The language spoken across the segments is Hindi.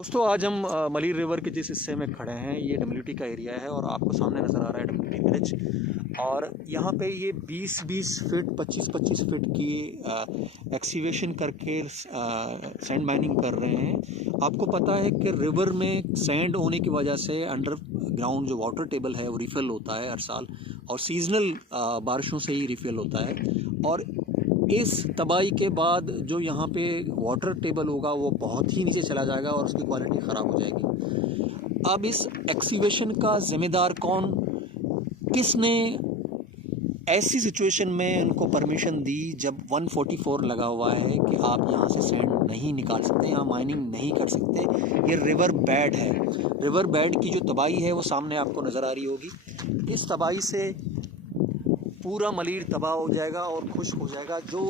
दोस्तों आज हम मलीर रिवर के जिस हिस्से में खड़े हैं ये डब्ल्यूटी का एरिया है और आपको सामने नज़र आ रहा है डब्ल्यूटी विलेज। और यहाँ पे ये 20-20 फीट 25-25 फीट की एक्सीवेशन करके सैंड माइनिंग कर रहे हैं। आपको पता है कि रिवर में सैंड होने की वजह से अंडर ग्राउंड जो वाटर टेबल है वो रिफ़िल होता है हर साल, और सीजनल बारिशों से ही रिफ़िल होता है। और इस तबाही के बाद जो यहाँ पे वाटर टेबल होगा वो बहुत ही नीचे चला जाएगा और उसकी क्वालिटी ख़राब हो जाएगी। अब इस एक्सीवेशन का ज़िम्मेदार कौन, किसने ऐसी सिचुएशन में उनको परमिशन दी जब 144 लगा हुआ है कि आप यहाँ से सैंड नहीं निकाल सकते, यहाँ माइनिंग नहीं कर सकते। ये रिवर बेड है। रिवर बेड की जो तबाही है वो सामने आपको नज़र आ रही होगी। इस तबाही से पूरा मलीर तबाह हो जाएगा और खुश्क हो जाएगा। जो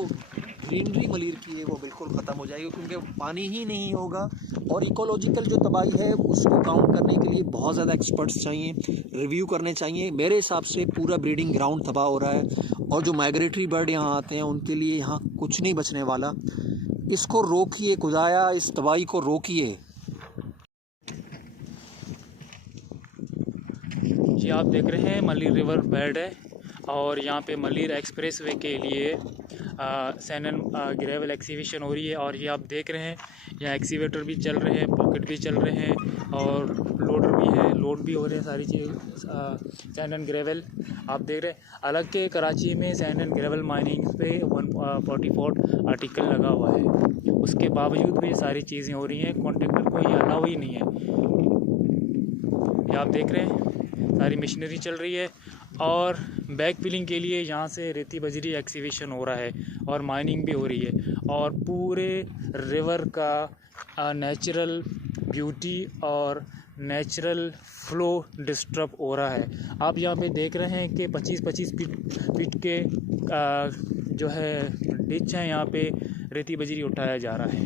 ग्रीनरी मलीर की है वो बिल्कुल ख़त्म हो जाएगी क्योंकि पानी ही नहीं होगा। और इकोलॉजिकल जो तबाही है उसको काउंट करने के लिए बहुत ज़्यादा एक्सपर्ट्स चाहिए, रिव्यू करने चाहिए। मेरे हिसाब से पूरा ब्रीडिंग ग्राउंड तबाह हो रहा है और जो माइग्रेटरी बर्ड यहाँ आते हैं उनके लिए यहाँ कुछ नहीं बचने वाला। इसको रोकिए खुदाया, इस तबाही को रोकिए। जी आप देख रहे हैं मलीर रिवर बेड है और यहाँ पे मलीर एक्सप्रेस वे के लिए सैंड एंड ग्रेवल एक्सीवेशन हो रही है। और ये आप देख रहे हैं यहाँ एक्सीवेटर भी चल रहे हैं, पॉकेट भी चल रहे हैं और लोडर भी है, लोड भी हो रहे हैं सारी चीज़ सैंड एंड ग्रेवल आप देख रहे हैं। अलग के कराची में सैंड एंड ग्रेवल माइनिंग पे 144 आर्टिकल लगा हुआ है, उसके बावजूद भी सारी चीज़ें हो रही हैं। कॉन्ट्रैक्टर को ये अलाउ ही नहीं है। ये आप देख रहे हैं सारी मशीनरी चल रही है और बैक फिलिंग के लिए यहाँ से रेती बजरी एक्सीवेशन हो रहा है और माइनिंग भी हो रही है। और पूरे रिवर का नेचुरल ब्यूटी और नेचुरल फ्लो डिस्टर्ब हो रहा है। आप यहाँ पे देख रहे हैं कि 25-25 फीट के जो है डिच हैं, यहाँ पे रेती बजरी उठाया जा रहा है।